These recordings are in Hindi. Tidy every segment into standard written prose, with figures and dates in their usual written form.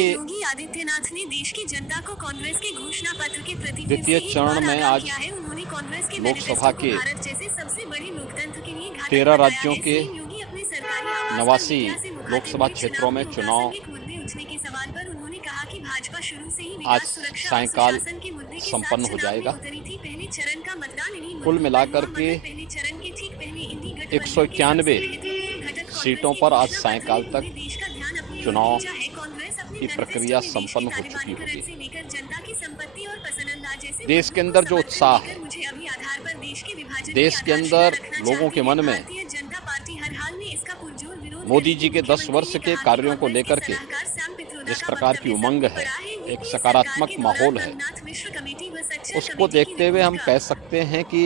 देखिए, योगी आदित्यनाथ ने देश की जनता को कांग्रेस के घोषणा पत्र के प्रति फिर से द्वितीय एक चरण बार में आगाह आज किया है। उन्होंने कांग्रेस के लोकसभा मैनिफेस्टो को के भारत जैसे सबसे बड़े लोकतंत्र के लिए घातक 13 बताया राज्यों है। के सीएम योगी अपने सरकारी आवास पर 89 मीडिया से मुखातिब लोकसभा हुए क्षेत्रों चुनाव में में चुनाव अप्रासंगिक मुद्दे उठने के सवाल पर उन्होंने कहा कि भाजपा शुरू से ही आज विकास, सुरक्षा और सायंकाल सुशासन के मुद्दे के साथ संपन्न हो चुनाव में जाएगा। उतरी थी। पहले चरण का मतदान इन्हीं कुल मुद्दों पर मिलाकर हुआ, के मगर पहले चरण के ठीक पहले इंडी गठबंधन के सबसे 191 महत्वपूर्ण घटक कांग्रेस सीटों के पर आज घोषणा पत्र ने सायंकाल तक पूरे देश का ध्यान अपनी ओर चुनाव खींचा है। कांग्रेस अपने की मैनिफेस्टो प्रक्रिया में देश के संपन्न हो चुकी तालिबानीकरण होगी। से लेकर जनता की संपत्ति और पसंदीदा जैसे देश के मुद्दों को अंदर जो समर्थन उत्साह देकर है, मुझे अभी आधार पर देश के विभाजन की देश के आधारशिला अंदर रखना लोगों चाहती के है। मन में भारतीय जनता पार्टी हर हाल में इसका पुरजोर विरोध मोदी करेगी। जी के 10 मुख्यमंत्री वर्ष ने के कहा कि कार्यों को कांग्रेस के लेकर के सलाहकार सैम पित्रोदा जिस का प्रकार की वक्तव्य उमंग सबको है, पड़ा है। एक यूपीए सरकार सकारात्मक के दौरान माहौल है, रंगनाथ मिश्र कमेटी व सच्चर उसको कमेटी की देखते हुए हम रिपोर्ट कह का सकते हैं कि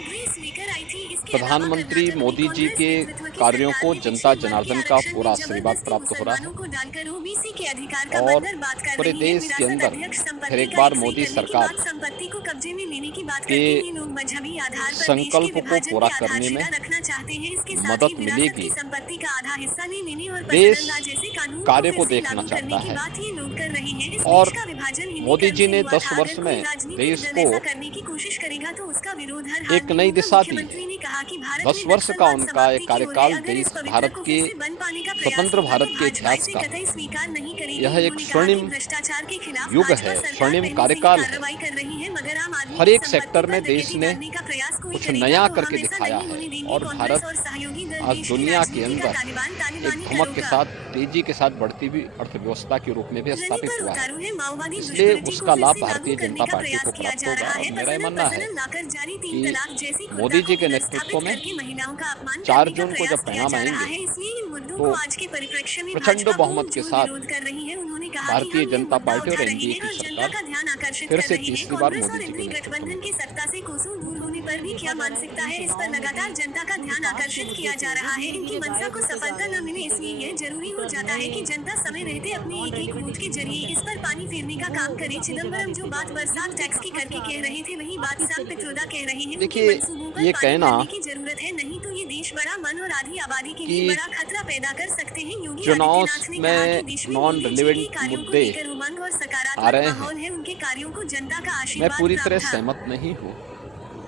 ग्रेस लेकर आई थी। इसके अलावा प्रधानमंत्री कर्नाटक में मोदी जी कांग्रेस के नेतृत्व की कार्यों सरकार को ने जनता पिछड़े वर्ग के जनार्दन का आरक्षण पूरा में आशीर्वाद जबरदस्ती प्राप्त हो रहा है मुसलमानों को डालकर ओबीसी के अधिकार का और बंदर बात कर पूरे रही है। देश के विरासत अंदर अध्यक्ष फिर संपत्ति एक का बार एक्सरे मोदी करने के सरकार बाद संपत्ति को कब्जे में लेने की बात के करते हैं। लोग मजहबी आधार पर देश के संकल्प को विभाजन पूरा की करने में आधारशिला रखना चाहते हैं। इसके साथ ही मदद विरासत की मिलेगी। संपत्ति का आधा हिस्सा ले लेने और देश पसंदीदा जैसे कानून को कार्य फिर को से देखना लागू करने चाहता की है बात ये लोग कर रहे हैं। इस देश और का विभाजन हिंदी मोदी कर्म जी से ने हुआ 10 था। वर्ष अगर कोई में राजनीतिक देश दल को ऐसा करने की कोशिश करेगा तो उसका विरोध हर हाल एक में नई होगा। दिशा दी। मुख्यमंत्री ने कहा कि भारत 10 में वर्ष का नक्सलवाद उनका एक समाप्ति की ओर है। कार्यकाल अगर इस देश पवित्र भारत को के फिर से बन पाने का प्रयास स्वतंत्र होगा भारत तो के भाजपा इतिहास इसे का कतई स्वीकार नहीं करेगी। यह एक उन्होंने कहा कि स्वर्णिम भ्रष्टाचार के खिलाफ युग भाजपा है, सरकार स्वर्णिम पहले से ही कार्यकाल है। कार्रवाई कर रही है, मगर आम आदमी हर की एक संपत्ति सेक्टर पर में देश डकैती ने डालने का प्रयास कोई कुछ करेगा नया तो हम करके ऐसा दिखाया नहीं है होने देंगे। और कांग्रेस भारत और सहयोगी दल आज देश की दुनिया के राजनीति का अंदर एक तालिबानी धमक के करोगा साथ, तेजी के साथ बढ़ती हुई अर्थव्यवस्था के रूप में भी रनी स्थापित पर हुआ है। उतारू है। माओवादी इसलिए दुष्कृति को उसका फिर लाभ से लागू भारतीय करने जनता का पार्टी को प्रयास किया प्राप्त जा होगा रहा और है। मेरा ये मानना है पसनल लाकर जारी 3 कि तलाक जैसी कुर्ता मोदी को जी के नेतृत्व पुनर्स्थापित में करके महिलाओं का अपमान 4 करने का जून को जब प्रयास किया परिणाम जा रहा आएंगे है। इसलिए इन मुद्दों तो को आज के परिप्रेक्ष्य में प्रचंड भाजपा बहुमत के पुरजोर साथ विरोध कर रही है। उन्होंने कहा कि भारतीय हम ये जनता मुद्दा पार्टी उठा और रहे एनडीए हैं की और जनता सरकार का ध्यान आकर्षित फिर कर से रहे हैं। तीसरी बार कांग्रेस मोदी और जी के इंद्री नेतृत्व में गठबंधन की सत्ता से कोसों दूर होने पर भी क्या मानसिकता है, इस पर लगातार जनता का ध्यान आकर्षित किया जा रहा है। इनकी मंशा को सफलता न मिले इसलिए यह जरूरी हो जाता है कि जनता समय रहते अपने एक एक वोट के जरिए इस पर पानी फेरने का काम करे। चिदम्बरम जो बात बरसात टैक्स की करके कह रहे थे वही बात सैम पित्रोदा कह रहे हैं। उनके देखिए, मंसूबों पर ये पानी कहना भरने की जरूरत है, नहीं तो ये देश बड़ा मन और आधी आबादी के लिए कि बड़ा खतरा पैदा कर सकते हैं। योगी चुनाव आदित्यनाथ ने कहा कि में देश में नॉन मोदी जी के रिलेवेंट कार्यों को मुद्दे लेकर उमंग और आ सकारात्मक रहे हैं, माहौल है। उनके कार्यों को जनता का मैं आशीर्वाद पूरी तरह प्राप्त सहमत नहीं हूँ।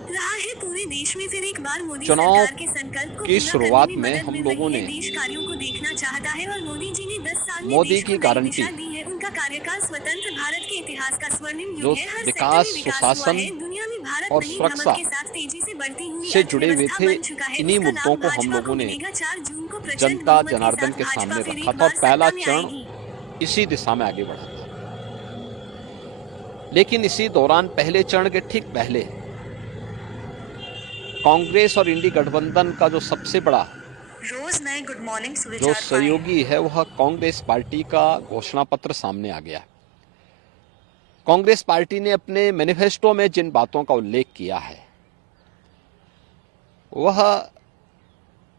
रहा है। पूरे देश में फिर एक बार मोदी चुनाव सरकार के संकल्प को की पूरा करने शुरुआत में में मदद हम मिल लोगों रही है। ने देश कार्यों को देखना चाहता है और मोदी जी ने 10 साल में मोदी देश को की नई गारंटी, दिशा दी है। उनका कार्यकाल स्वतंत्र भारत के इतिहास का स्वर्णिम जो युग है। हर सेक्टर विकास, में विकास हुआ सुशासन है। दुनिया में भारत और नई सुरक्षा धमक के साथ तेजी से बढ़ती हुई से जुड़े हुए अर्थव्यवस्था थे, बन चुका है। इन्हीं उसका मुद्दों लाभ को हम भाजपा को लोगों ने मिलेगा। 4 जून को प्रचंड जनता बहुमत के जनार्दन साथ के भाजपा सामने फिर रखा एक था और बार पहला सत्ता में चरण आएगी। इसी दिशा में आगे बढ़ा था। लेकिन इसी दौरान पहले चरण के ठीक पहले कांग्रेस और इंडी गठबंधन का जो सबसे बड़ा रोज नए गुड मॉर्निंग जो सुविचार सहयोगी है वह कांग्रेस पार्टी का घोषणा पत्र सामने आ गया। कांग्रेस पार्टी ने अपने मैनिफेस्टो में जिन बातों का उल्लेख किया है वह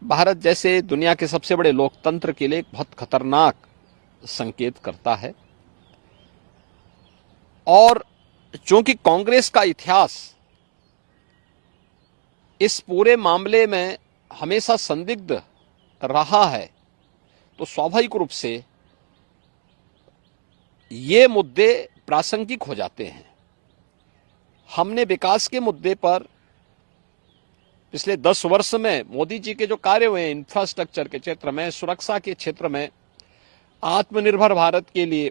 भारत जैसे दुनिया के सबसे बड़े लोकतंत्र के लिए एक बहुत खतरनाक संकेत करता है। और चूंकि कांग्रेस का इतिहास इस पूरे मामले में हमेशा संदिग्ध रहा है, तो स्वाभाविक रूप से ये मुद्दे प्रासंगिक हो जाते हैं। हमने विकास के मुद्दे पर पिछले 10 वर्ष में मोदी जी के जो कार्य हुए, इंफ्रास्ट्रक्चर के क्षेत्र में, सुरक्षा के क्षेत्र में, आत्मनिर्भर भारत के लिए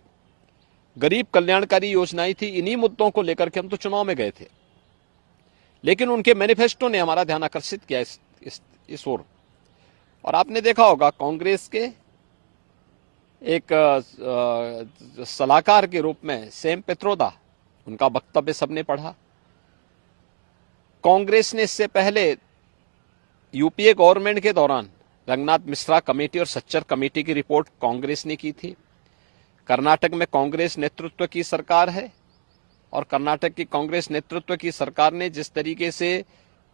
गरीब कल्याणकारी योजनाएं थी, इन्हीं मुद्दों को लेकर के हम तो चुनाव में गए थे। लेकिन उनके मैनिफेस्टो ने हमारा ध्यान आकर्षित किया इस ओर। और आपने देखा होगा कांग्रेस के एक सलाहकार के रूप में सैम पित्रोदा, उनका वक्तव्य सबने पढ़ा। कांग्रेस ने इससे पहले यूपीए गवर्नमेंट के दौरान रंगनाथ मिश्रा कमेटी और सच्चर कमेटी की रिपोर्ट कांग्रेस ने की थी। कर्नाटक में कांग्रेस नेतृत्व की सरकार है और कर्नाटक की कांग्रेस नेतृत्व की सरकार ने जिस तरीके से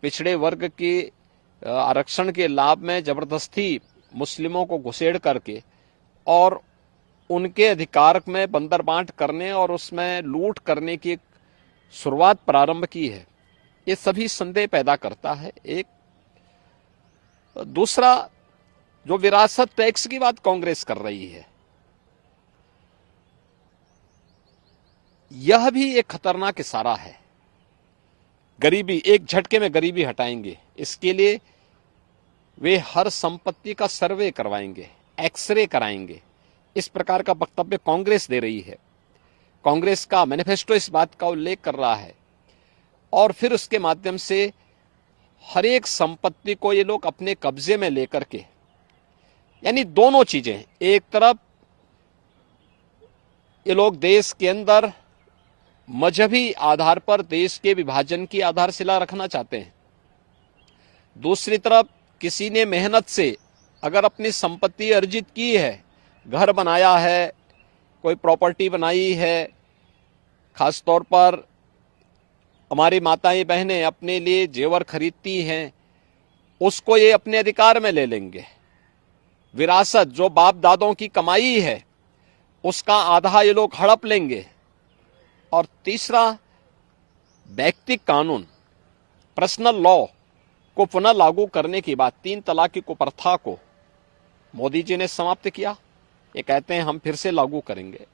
पिछड़े वर्ग के आरक्षण के लाभ में जबरदस्ती मुस्लिमों को घुसेड़ करके और उनके अधिकार में बंदरबांट करने और उसमें लूट करने की शुरुआत प्रारंभ की है, ये सभी संदेह पैदा करता है। एक दूसरा, जो विरासत टैक्स की बात कांग्रेस कर रही है, यह भी एक खतरनाक इशारा है। गरीबी, एक झटके में गरीबी हटाएंगे, इसके लिए वे हर संपत्ति का सर्वे करवाएंगे, एक्सरे कराएंगे। इस प्रकार का वक्तव्य कांग्रेस दे रही है। कांग्रेस का मैनिफेस्टो इस बात का उल्लेख कर रहा है और फिर उसके माध्यम से हर एक संपत्ति को ये लोग अपने कब्जे में लेकर के, यानी दोनों चीजें, एक तरफ ये लोग देश के अंदर मजहबी आधार पर देश के विभाजन की आधारशिला रखना चाहते हैं, दूसरी तरफ किसी ने मेहनत से अगर अपनी संपत्ति अर्जित की है, घर बनाया है, कोई प्रॉपर्टी बनाई है, खास तौर पर हमारी माताएं बहनें अपने लिए जेवर खरीदती हैं, उसको ये अपने अधिकार में ले लेंगे। विरासत जो बाप दादों की कमाई है उसका आधा ये लोग हड़प लेंगे। और तीसरा, व्यक्तिगत कानून, पर्सनल लॉ को पुनः लागू करने की बात, 3 तलाक की कुप्रथा को मोदी जी ने समाप्त किया, ये कहते हैं हम फिर से लागू करेंगे।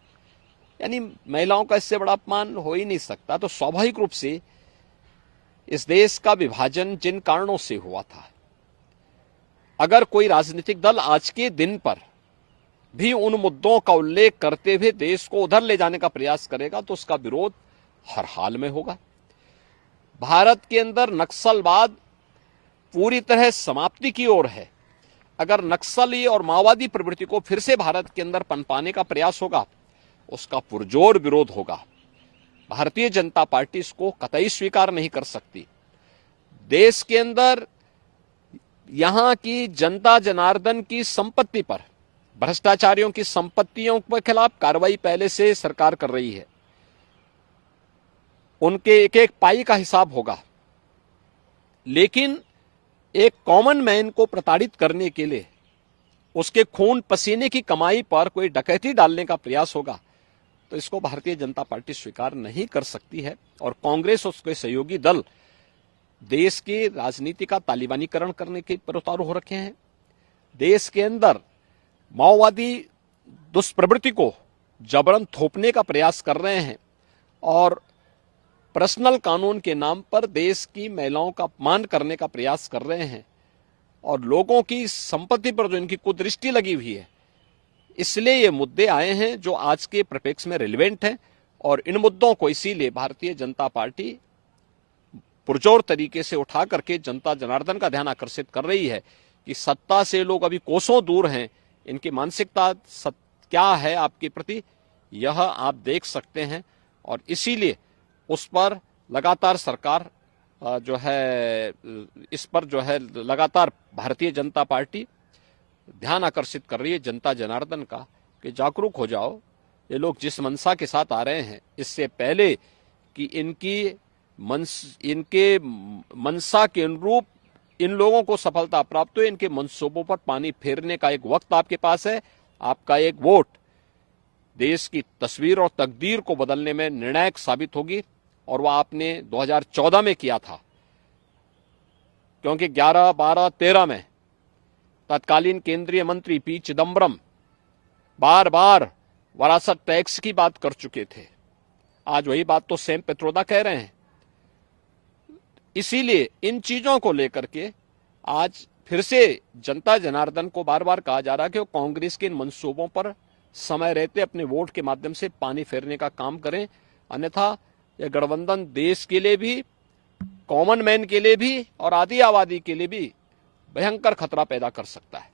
यानी महिलाओं का इससे बड़ा अपमान हो ही नहीं सकता। तो स्वाभाविक रूप से इस देश का विभाजन जिन कारणों से हुआ था, अगर कोई राजनीतिक दल आज के दिन पर भी उन मुद्दों का उल्लेख करते हुए देश को उधर ले जाने का प्रयास करेगा तो उसका विरोध हर हाल में होगा। भारत के अंदर नक्सलवाद पूरी तरह समाप्ति की ओर है। अगर नक्सली और माओवादी प्रवृत्ति को फिर से भारत के अंदर पनपाने का प्रयास होगा, उसका पुरजोर विरोध होगा। भारतीय जनता पार्टी इसको कतई स्वीकार नहीं कर सकती। देश के अंदर यहां की जनता जनार्दन की संपत्ति पर, भ्रष्टाचारियों की संपत्तियों के खिलाफ कार्रवाई पहले से सरकार कर रही है। उनके एक एक पाई का हिसाब होगा, लेकिन एक कॉमन मैन को प्रताड़ित करने के लिए उसके खून पसीने की कमाई पर कोई डकैती डालने का प्रयास होगा तो इसको भारतीय जनता पार्टी स्वीकार नहीं कर सकती है। और कांग्रेस और उसके सहयोगी दल देश की राजनीति का तालिबानीकरण करने के पर उतारू हो रखे हैं। देश के अंदर माओवादी दुष्प्रवृत्ति को जबरन थोपने का प्रयास कर रहे हैं और पर्सनल कानून के नाम पर देश की महिलाओं का अपमान करने का प्रयास कर रहे हैं और लोगों की संपत्ति पर जो इनकी कुदृष्टि लगी हुई है, इसलिए ये मुद्दे आए हैं जो आज के परिप्रेक्ष्य में रिलेवेंट हैं। और इन मुद्दों को इसीलिए भारतीय जनता पार्टी पुरजोर तरीके से उठा करके जनता जनार्दन का ध्यान आकर्षित कर रही है कि सत्ता से लोग अभी कोसों दूर हैं, इनकी मानसिकता क्या है आपके प्रति, यह आप देख सकते हैं। और इसीलिए उस पर लगातार सरकार जो है, इस पर जो है लगातार भारतीय जनता पार्टी ध्यान आकर्षित कर रही है जनता जनार्दन का कि जागरूक हो जाओ। ये लोग जिस मंशा के साथ आ रहे हैं, इससे पहले कि इनके मंशा के अनुरूप इन लोगों को सफलता प्राप्त हो, इनके मंसूबों पर पानी फेरने का एक वक्त आपके पास है। आपका एक वोट देश की तस्वीर और तकदीर को बदलने में निर्णायक साबित होगी और वह आपने 2014 में किया था, क्योंकि 11, 12, 13 में तत्कालीन केंद्रीय मंत्री पी चिदम्बरम बार बार वरासत टैक्स की बात कर चुके थे। आज वही बात तो सैम पित्रोदा कह रहे हैं। इसीलिए इन चीजों को लेकर के आज फिर से जनता जनार्दन को बार बार कहा जा रहा है कि वो कांग्रेस के इन मंसूबों पर समय रहते अपने वोट के माध्यम से पानी फेरने का काम करें, अन्यथा यह गठबंधन देश के लिए भी, कॉमन मैन के लिए भी और आदि आबादी के लिए भी भयंकर खतरा पैदा कर सकता है।